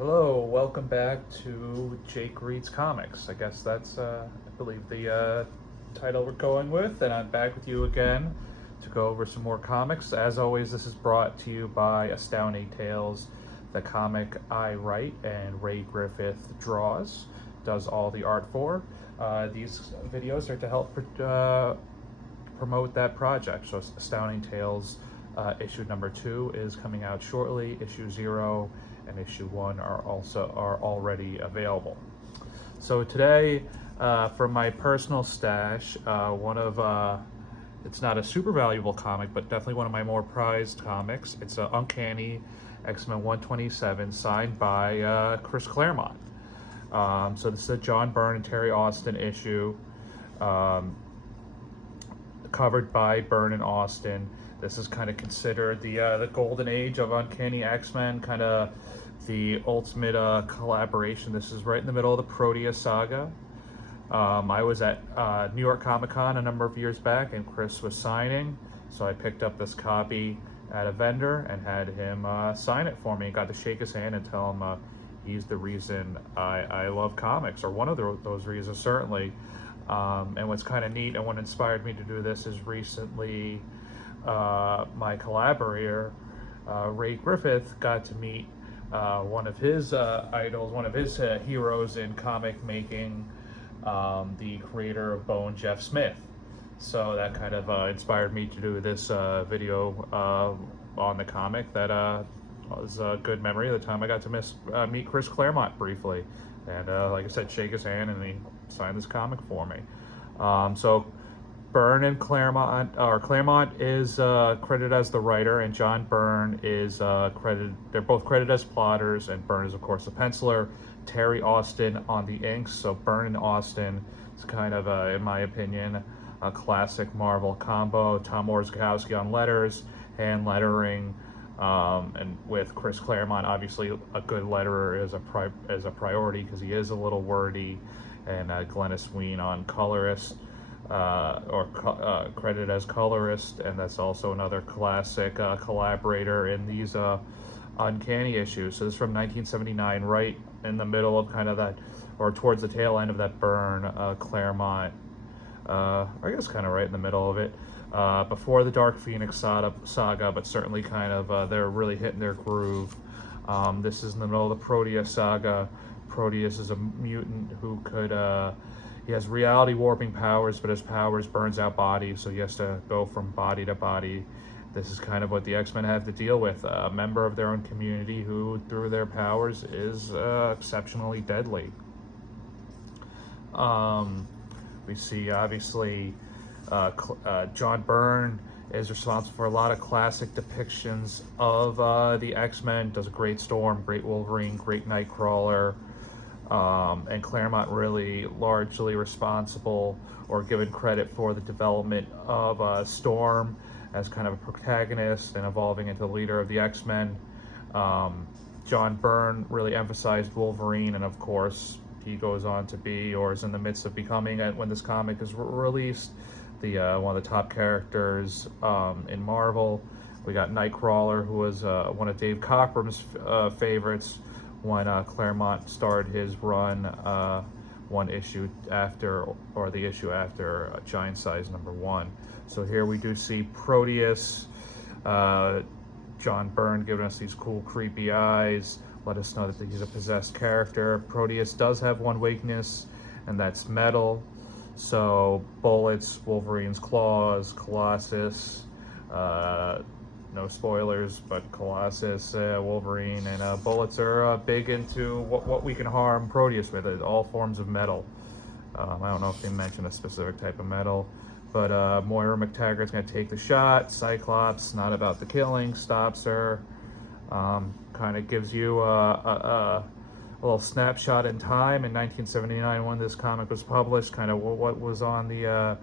Hello, welcome back to Jake Reads Comics. I guess that's, I believe, the title we're going with, and I'm back with you again to go over some more comics. As always, this is brought to you by Astounding Tales, the comic I write and Ray Griffith draws, does all the art for. These videos are to help promote that project. So Astounding Tales issue number 2 is coming out shortly. Issue 0 and issue 1 are already available. So today, from my personal stash, it's not a super valuable comic, but definitely one of my more prized comics. It's Uncanny X-Men 127, signed by Chris Claremont. So this is a John Byrne and Terry Austin issue, covered by Byrne and Austin. This is kind of considered the golden age of Uncanny X-Men, kind of the ultimate collaboration. This is right in the middle of the Proteus saga. I was at New York Comic Con a number of years back, and Chris was signing, so I picked up this copy at a vendor and had him sign it for me. Got to shake his hand and tell him he's the reason I love comics, or one of those reasons, certainly. And what's kind of neat and what inspired me to do this is recently my collaborator, Ray Griffith, got to meet one of his idols, one of his heroes in comic making, the creator of Bone, Jeff Smith. So that kind of inspired me to do this video on the comic. That was a good memory of the time I got to meet Chris Claremont briefly. And like I said, shake his hand, and he signed this comic for me. So Byrne and Claremont, or Claremont is credited as the writer, and John Byrne is credited. They're both credited as plotters, and Byrne is, of course, the penciler. Terry Austin on the inks. So Byrne and Austin is kind of, in my opinion, a classic Marvel combo. Tom Orzechowski on letters, hand lettering, and with Chris Claremont, obviously a good letterer is a priority because he is a little wordy, and Glennis Ween on colorist. Credited as colorist, and that's also another classic collaborator in these Uncanny issues. So this is from 1979, right in the middle of kind of that, or towards the tail end of that Byrne Claremont, I guess kind of right in the middle of it, before the Dark Phoenix saga, but certainly kind of they're really hitting their groove. This is in the middle of the Proteus saga. Proteus is a mutant who could he has reality warping powers, but his powers burns out bodies, so he has to go from body to body. This is kind of what the X-Men have to deal with. A member of their own community who, through their powers, is exceptionally deadly. We see, obviously, John Byrne is responsible for a lot of classic depictions of the X-Men. Does a great Storm, great Wolverine, great Nightcrawler. And Claremont really largely responsible or given credit for the development of Storm as kind of a protagonist and evolving into the leader of the X-Men. John Byrne really emphasized Wolverine, and of course he goes on to be, or is in the midst of becoming, when this comic is released, the one of the top characters in Marvel. We got Nightcrawler, who was one of Dave Cockrum's favorites when Claremont started his run one issue after, or the issue after Giant Size number 1. So here we do see Proteus, John Byrne giving us these cool creepy eyes, let us know that he's a possessed character. Proteus does have one weakness, and that's metal. So bullets, Wolverine's claws, Colossus, no spoilers, but Colossus, Wolverine, and bullets are big into what we can harm Proteus with, all forms of metal. I don't know if they mentioned a specific type of metal, but Moira McTaggart's going to take the shot. Cyclops, not about the killing, stops her. Kind of gives you a little snapshot in time in 1979 when this comic was published, kind of what was on the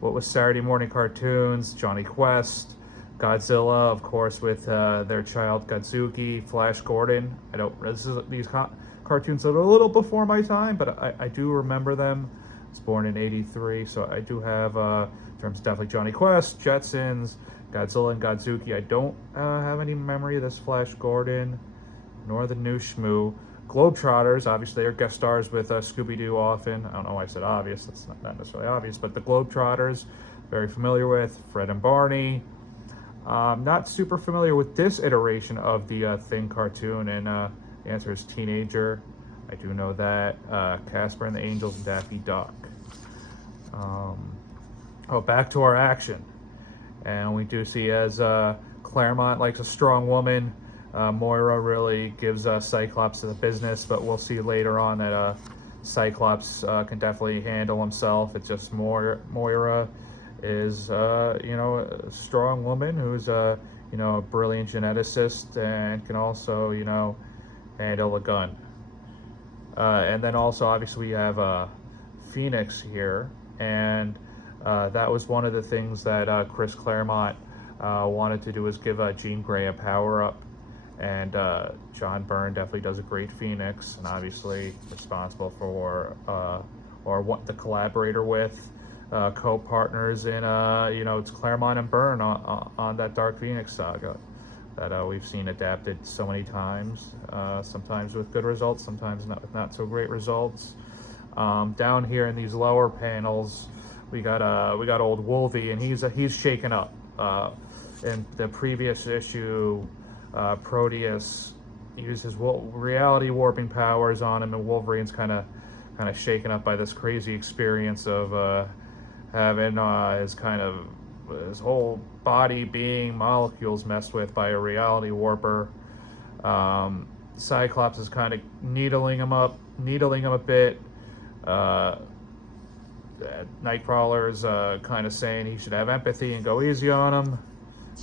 what was Saturday morning cartoons. Johnny Quest, Godzilla, of course, with their child Godzuki, Flash Gordon. These cartoons are a little before my time, but I do remember them. I was born in '83, so I do have in terms of definitely Johnny Quest, Jetsons, Godzilla, and Godzuki. I don't have any memory of this Flash Gordon, nor the new Shmoo. Globetrotters, obviously, are guest stars with Scooby-Doo often. I don't know why I said obvious. That's not necessarily obvious, but the Globetrotters, very familiar with. Fred and Barney. Not super familiar with this iteration of the Thing cartoon, and the answer is Teenager. I do know that. Casper and the Angels and Daffy Duck. Back to our action. And we do see as Claremont likes a strong woman, Moira really gives Cyclops the business, but we'll see later on that Cyclops can definitely handle himself. It's just Moira is, a strong woman who's, a brilliant geneticist and can also, handle a gun. And then also, obviously, we have Phoenix here, and that was one of the things that Chris Claremont wanted to do, was give Jean Grey a power-up. And John Byrne definitely does a great Phoenix, and obviously responsible for, or what the collaborator with, co-partners in, it's Claremont and Byrne on that Dark Phoenix saga that we've seen adapted so many times, sometimes with good results, sometimes not so great results. Down here in these lower panels, we got old Wolvie, and he's shaken up. In the previous issue, Proteus used his reality warping powers on him, and Wolverine's kind of shaken up by this crazy experience of having his whole body being molecules messed with by a reality warper. Cyclops is kind of needling him a bit. Nightcrawler's kind of saying he should have empathy and go easy on him.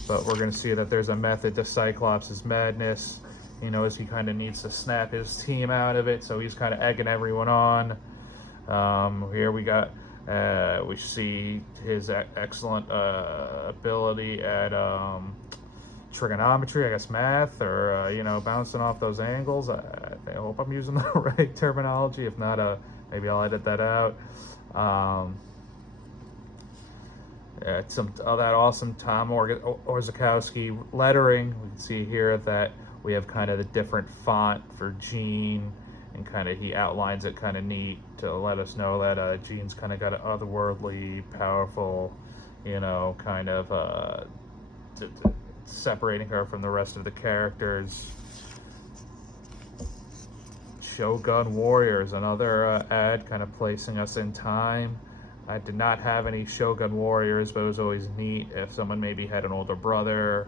But we're going to see that there's a method to Cyclops' madness, as he kind of needs to snap his team out of it. So he's kind of egging everyone on. Here we see his excellent ability at trigonometry, I guess math, or, bouncing off those angles. I hope I'm using the right terminology. If not, maybe I'll edit that out. Some of that awesome Tom Orzechowski lettering. We can see here that we have kind of the different font for Jean, and kind of he outlines it kind of neat to let us know that Jean's kind of got an otherworldly, powerful, kind of separating her from the rest of the characters. Shogun Warriors, another ad kind of placing us in time. I did not have any Shogun Warriors, but it was always neat if someone maybe had an older brother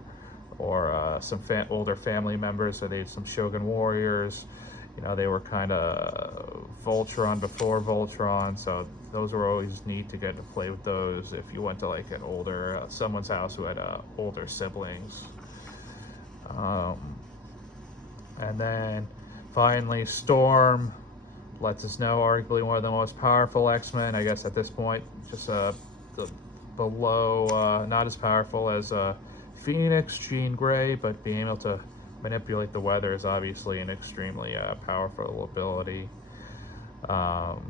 or some older family members, so they had some Shogun Warriors. They were kind of Voltron before Voltron, so those were always neat to get to play with those if you went to like an older, someone's house who had older siblings. And then finally, Storm lets us know arguably one of the most powerful X-Men, I guess at this point, just below, not as powerful as Phoenix, Jean Grey, but being able to manipulate the weather is obviously an extremely powerful ability. And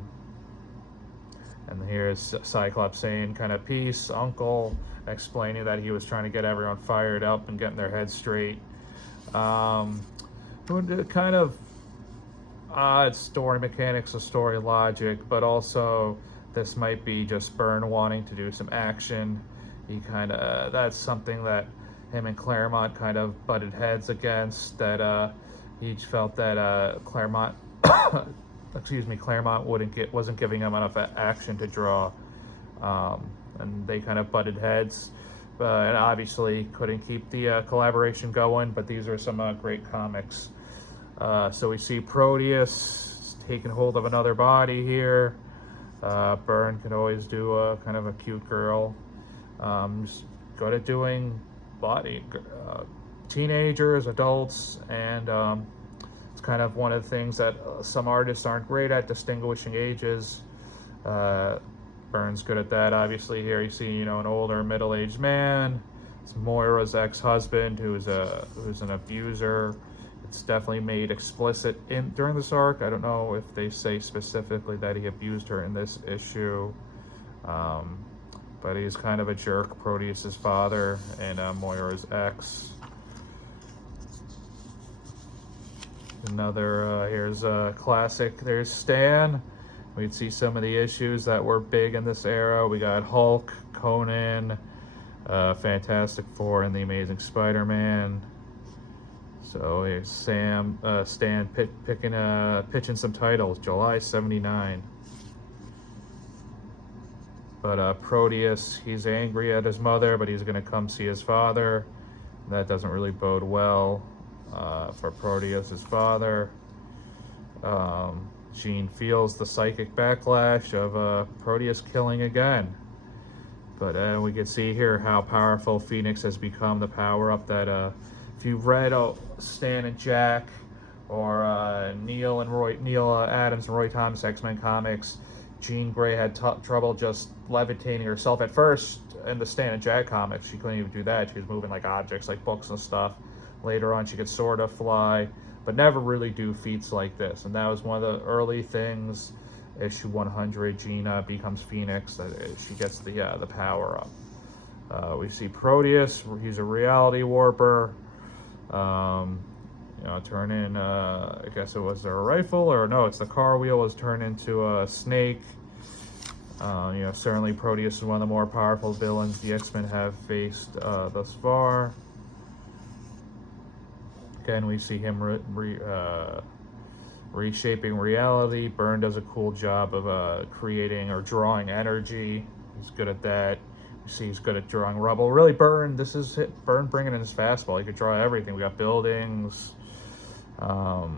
here's Cyclops saying kind of peace, uncle, explaining that he was trying to get everyone fired up and getting their heads straight. Kind of odd story mechanics of story logic, but also this might be just Byrne wanting to do some action. He that's something that him and Claremont kind of butted heads against, that he felt that Claremont wasn't giving him enough action to draw, and they kind of butted heads, and obviously couldn't keep the collaboration going. But these are some great comics. So we see Proteus taking hold of another body here. Byrne can always do kind of a cute girl. Just good at doing teenagers, adults, and it's kind of one of the things that some artists aren't great at, distinguishing ages. Byrne's good at that. Obviously here you see, an older middle-aged man. It's Moira's ex-husband who's an abuser. It's definitely made explicit during this arc. I don't know if they say specifically that he abused her in this issue, but he's kind of a jerk, Proteus's father, and Moira's ex. Another, here's a classic. There's Stan. We'd see some of the issues that were big in this era. We got Hulk, Conan, Fantastic Four, and the Amazing Spider-Man. So here's Stan pitching some titles, July '79. But Proteus, he's angry at his mother, but he's going to come see his father. That doesn't really bode well for Proteus' father. Jean feels the psychic backlash of Proteus killing again. But we can see here how powerful Phoenix has become, the power-up that if you've read Stan and Jack or Neil Adams and Roy Thomas X-Men comics, Jean Grey had trouble just levitating herself. At first, in the Stan and Jack comics, she couldn't even do that. She was moving like objects, like books and stuff. Later on, she could sort of fly, but never really do feats like this. And that was one of the early things. Issue 100, Jean becomes Phoenix. That she gets the power up. We see Proteus. He's a reality warper. Turn in. I guess it was a rifle, or no? It's the car wheel was turned into a snake. Certainly Proteus is one of the more powerful villains the X-Men have faced thus far. Again, we see him reshaping reality. Byrne does a cool job of creating or drawing energy. He's good at that. You see he's good at drawing rubble. Really, Byrne bringing in his fastball. He could draw everything. We got buildings, cool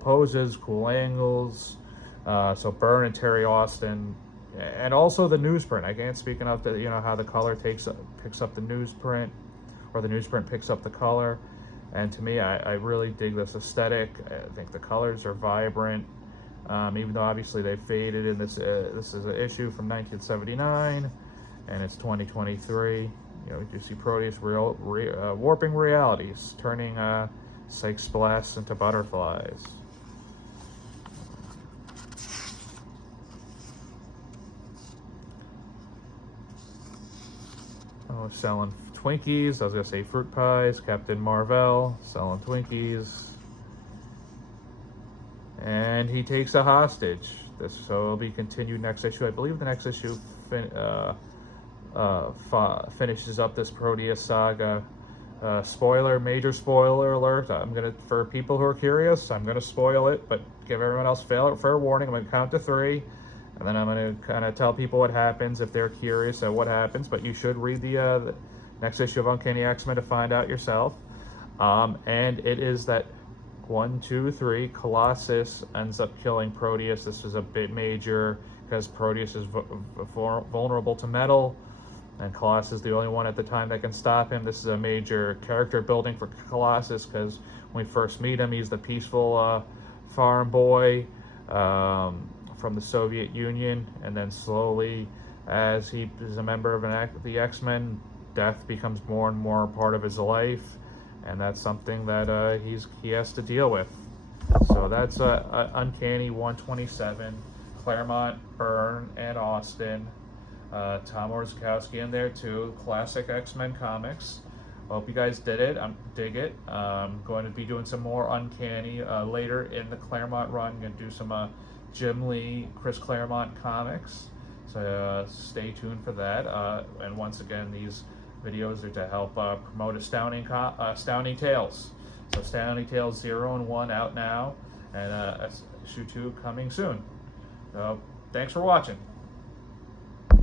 poses, cool angles. So Byrne and Terry Austin, and also the newsprint. I can't speak enough to how the color picks up the newsprint, or the newsprint picks up the color. And to me, I really dig this aesthetic. I think the colors are vibrant, even though obviously they faded in this. This is an issue from 1979, and it's 2023. We do see Proteus warping realities, turning Sykes blasts into butterflies. Oh, selling Twinkies. I was gonna say fruit pies. Captain Marvel selling Twinkies, and he takes a hostage. So it'll be continued next issue. I believe the next issue finishes up this Proteus saga. Major spoiler alert. For people who are curious, I'm gonna spoil it, but give everyone else fair warning. I'm gonna count to 3. And then I'm going to kind of tell people what happens if they're curious at what happens. But you should read the next issue of Uncanny X-Men to find out yourself. And it is that 1, 2, 3, Colossus ends up killing Proteus. This is a bit major because Proteus is vulnerable to metal. And Colossus is the only one at the time that can stop him. This is a major character building for Colossus because when we first meet him, he's the peaceful farm boy. From the Soviet Union, and then slowly, as he is a member of the X-Men, death becomes more and more a part of his life, and that's something that he has to deal with. So that's Uncanny 127, Claremont, Byrne, and Austin. Tom Orzechowski in there too. Classic X-Men comics. Hope you guys dig it. I'm going to be doing some more Uncanny later in the Claremont run. I'm going to do some Jim Lee, Chris Claremont comics. So stay tuned for that. And once again, these videos are to help promote Astounding Tales. So Astounding Tales 0 and 1 out now, and issue 2 coming soon. So thanks for watching.